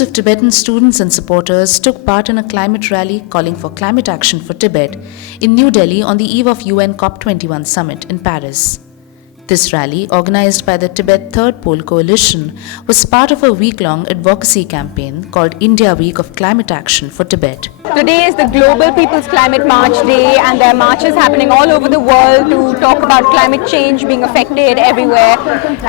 Hundreds of Tibetan students and supporters took part in a climate rally calling for climate action for Tibet in New Delhi on the eve of UN COP21 summit in Paris. This rally, organized by the Tibet Third Pole Coalition, was part of a week-long advocacy campaign called India Week of Climate Action for Tibet. Today is the Global People's Climate March Day, and there are marches happening all over the world to talk about climate change being affected everywhere.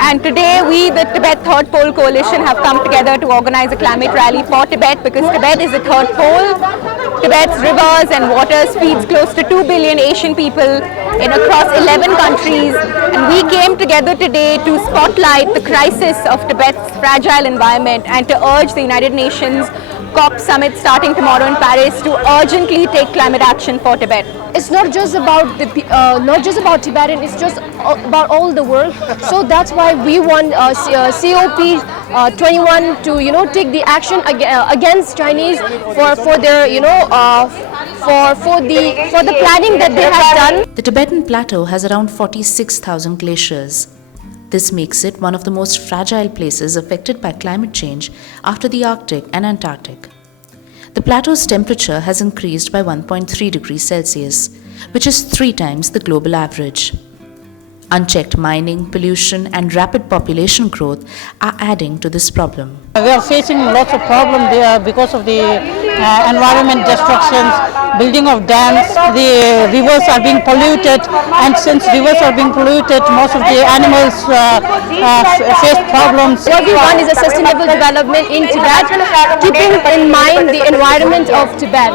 And today we, the Tibet Third Pole Coalition, have come together to organize a climate rally for Tibet because Tibet is the third pole. Tibet's rivers and waters feeds close to 2 billion Asian people in across 11 countries, and we came together today to spotlight the crisis of Tibet's fragile environment and to urge the United Nations COP summit starting tomorrow in Paris to urgently take climate action for Tibet. It's not just about Tibetan, it's just about all the world. So that's why we want COP21 to take the action against Chinese for their for the planning that they have done. The Tibetan plateau has around 46,000 glaciers. This makes it one of the most fragile places affected by climate change after the Arctic and Antarctic. The plateau's temperature has increased by 1.3 degrees Celsius, which is 3 times the global average. Unchecked mining, pollution, and rapid population growth are adding to this problem. We are facing lots of problems there because of the environment destructions, building of dams, the rivers are being polluted, and since rivers are being polluted, most of the animals face problems. What we want is a sustainable development in Tibet, keeping in mind the environment of Tibet.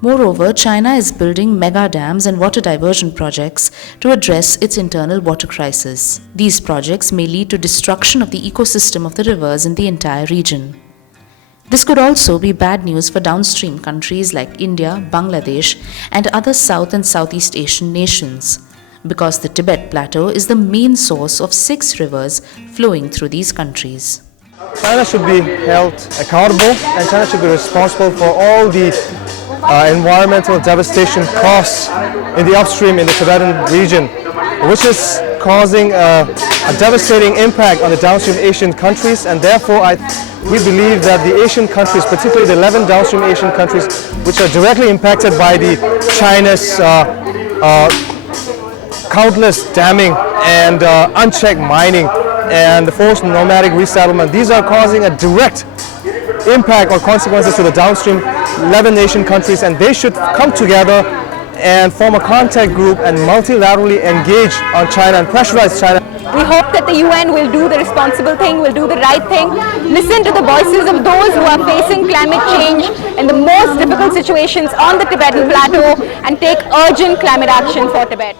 Moreover, China is building mega dams and water diversion projects to address its internal water crisis. These projects may lead to destruction of the ecosystem of the rivers in the entire region. This could also be bad news for downstream countries like India, Bangladesh, and other South and Southeast Asian nations, because the Tibet Plateau is the main source of 6 rivers flowing through these countries. China should be held accountable, and China should be responsible for all the environmental devastation caused in the upstream in the Tibetan region, which is causing a devastating impact on the downstream Asian countries, and therefore we believe that the Asian countries, particularly the 11 downstream Asian countries which are directly impacted by the China's countless damming and unchecked mining and the forced nomadic resettlement, these are causing a direct impact or consequences to the downstream 11 Asian countries, and they should come together and form a contact group and multilaterally engage on China and pressurize China. We hope that the UN will do the responsible thing, will do the right thing, listen to the voices of those who are facing climate change in the most difficult situations on the Tibetan Plateau and take urgent climate action for Tibet.